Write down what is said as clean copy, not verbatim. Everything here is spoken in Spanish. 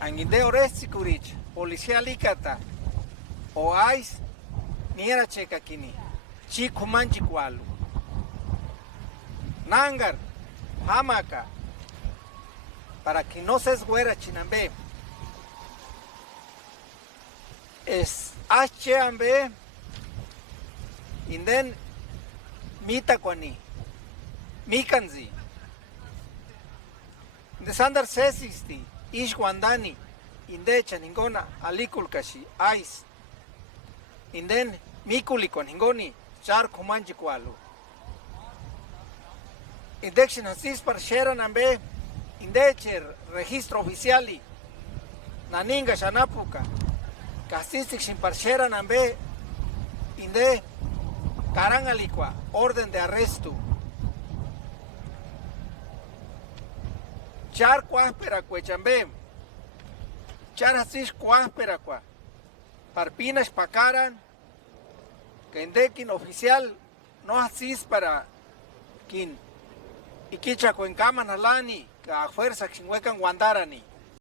Anginde oresticurich, policía licata, o ais, niera checa kini, chico manchicualo. Nangar, hamaca, para que no se esguera chinambe. Es H-ambe, inden mitakwani, mikanzi. De sandar sesisti, ishwandani, indecha ningona, alikulkashi, ais. Inden mikuliko ningoni, char kumanchi kualu. Indexin hasis par sheran ambe, indecher registro oficiali, naninga shanapuka. Casistic sin parchera nambe inde carangalicua orden de arresto char cuáspera cuechambe char asis cuáspera cua parpinas pacaran que indequin oficial no asis para quien y quicha cuencama nalani que a fuerza xinhuecan guandarani